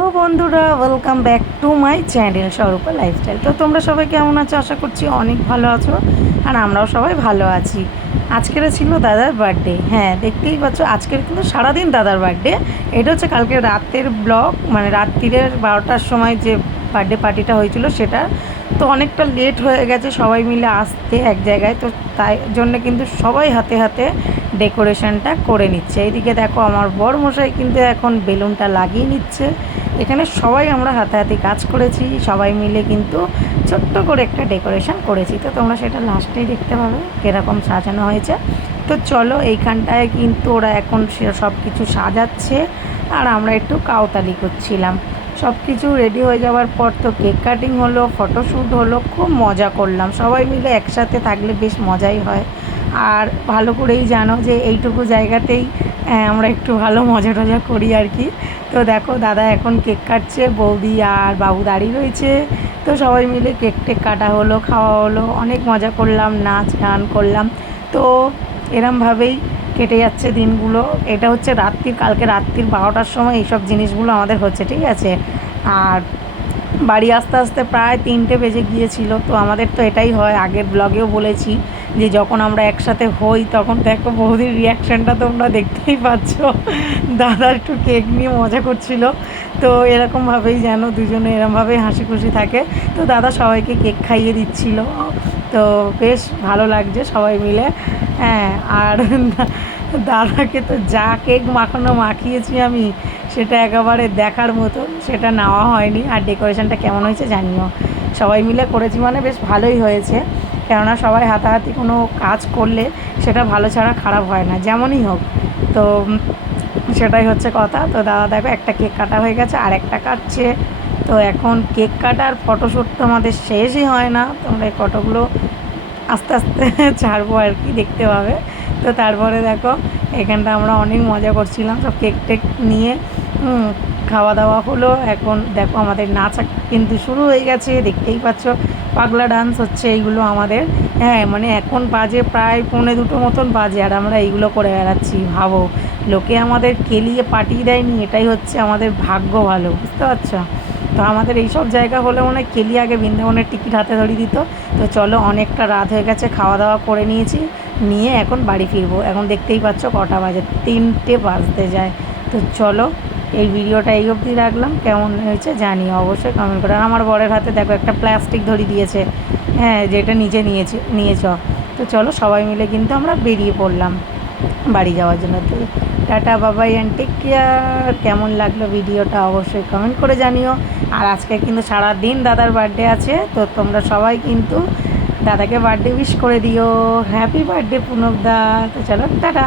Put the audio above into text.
ও বন্ধুরা welcome back to my channel Swarupa lifestyle তো তোমরা সবাই কেমন আছো? আশা করছি অনেক ভালো আছো, আর আমরাও সবাই ভালো আছি। আজকের ছিল দাদার বার্থডে হ্যাঁ দেখতেই পাচ্ছ, আজকের কিন্তু সারাদিন দাদার বার্থডে এটা হচ্ছে কালকে রাতের ব্লগ মানে রাত্রিরের বারোটার সময় যে বার্থডে পার্টিটা হয়েছিল সেটা। তো অনেকটা লেট হয়ে গেছে, সবাই মিলে আসতে এক জায়গায়। তো তাই জন্য কিন্তু সবাই হাতে হাতে ডেকোরেশনটা করে নিচ্ছে। এইদিকে দেখো, আমার বড় মশাই কিন্তু এখন বেলুনটা লাগিয়ে নিচ্ছে। এখানে সবাই আমরা হাতাহাতি কাজ করেছি, সবাই মিলে কিন্তু ছোট্ট করে একটা ডেকোরেশন করেছি। তো তোমরা সেটা লাস্টেই দেখতে পাবে কীরকম সাজানো হয়েছে। তো চলো এইখানটায় কিন্তু ওরা এখন সে সব কিছু সাজাচ্ছে আর আমরা একটু কাউতালি করছিলাম। সব কিছু রেডি হয়ে যাওয়ার পর তো কেক কাটিং হলো ফটোশ্যুট হলো, খুব মজা করলাম। সবাই মিলে একসাথে থাকলে বেশ মজাই হয়। আর ভালো করেই জানো যে এইটুকু জায়গাতেই আমরা একটু ভালো মজা টজা করি আর কি। তো দেখো, দাদা এখন কেক কাটছে, বৌদি আর বাবু দাঁড়িয়ে রয়েছে। তো সবাই মিলে কেক টেক কাটা হলো, খাওয়া হলো, অনেক মজা করলাম, নাচ গান করলাম। তো এরমভাবেই কেটে যাচ্ছে দিনগুলো। এটা হচ্ছে রাত্রির, কালকে রাত্রির বারোটার সময় এইসব জিনিসগুলো আমাদের হচ্ছে, ঠিক আছে? আর বাড়ি আসতে আসতে প্রায় তিনটে বেজে গিয়েছিল, তো আমাদের তো এটাই হয়। আগের ব্লগেও বলেছি যে যখন আমরা একসাথে হই, তখন দেখো বৌদির রিয়াকশানটা তোমরা দেখতেই পাচ্ছ। দাদা একটু কেক নিয়ে মজা করছিল। তো এরকমভাবেই যেন দুজনে এরমভাবেই হাসি খুশি থাকে। তো দাদা সবাইকে কেক খাইয়ে দিচ্ছিল। তো বেশ ভালো লাগছে সবাই মিলে। হ্যাঁ আর দাদাকে তো যা কেক মাখানো মাখিয়েছি আমি। সেটা একেবারে দেখার মতন সেটা নেওয়া হয়নি। আর ডেকোরেশনটা কেমন হয়েছে জানিও। সবাই মিলে করেছি মানে বেশ ভালোই হয়েছে। কেননা সবাই হাতাহাতি কোনো কাজ করলে সেটা ভালো ছাড়া খারাপ হয় না, যেমনই হোক। তো সেটাই হচ্ছে কথা। তো দাদা দেখো, একটা কেক কাটা হয়ে গেছে, আর একটা কাটছে। তো এখন কেক কাটার ফটোশ্যুট তো আমাদের শেষই হয় না। তোমরা এই ফটোগুলো আস্তে আস্তে ছাড়বো আর কি, দেখতে পাবে। তো তারপরে দেখো, এখানটা আমরা অনেক মজা করছিলাম সব কেক টেক নিয়ে। খাওয়া দাওয়া হলো। এখন দেখো আমাদের নাচ কিন্তু শুরু হয়ে গেছে, দেখতেই পাচ্ছ পাগলা ডান্স হচ্ছে এইগুলো আমাদের। হ্যাঁ মানে এখন বাজে প্রায় পৌনে দুটো মতন বাজে আর আমরা এইগুলো করে বেড়াচ্ছি, ভাবো। লোকে আমাদের কেলিয়ে পাঠিয়ে দেয়নি, এটাই হচ্ছে আমাদের ভাগ্য ভালো, বুঝতে পারছ? তো আমাদের এই সব জায়গা হলে মনে হয় কেলি আগে বৃন্দাবনের টিকিট হাতে ধরিয়ে দিত। তো চলো অনেকটা রাত হয়ে গেছে খাওয়া দাওয়া করে নিয়েছি, নিয়ে এখন বাড়ি ফিরবো। এখন দেখতেই পাচ্ছ কটা বাজে, তিনটে বাজতে যায়। তো চলো এই ভিডিওটা এই অবধি রাখলাম। কেমন হয়েছে জানি অবশ্যই কমেন্ট করে। আমার বরের হাতে দেখো একটা প্লাস্টিক ধরি দিয়েছে। হ্যাঁ যেটা নিচে নিয়েছে, নিয়েছ। তো চলো সবাই মিলে কিন্তু আমরা বেরিয়ে পড়লাম বাড়ি যাওয়ার জন্য। তো টাটা বাবাই অ্যান্ড টেক কেয়ার কেমন লাগল ভিডিওটা অবশ্যই কমেন্ট করে জানিও। আর আজকে কিন্তু সারা দিন দাদার বার্থডে আছে, তো তোমরা সবাই কিন্তু দাদাকে বার্থডে উইশ করে দিও। হ্যাপি বার্থডে পুনবদা তো চলো, টাটা।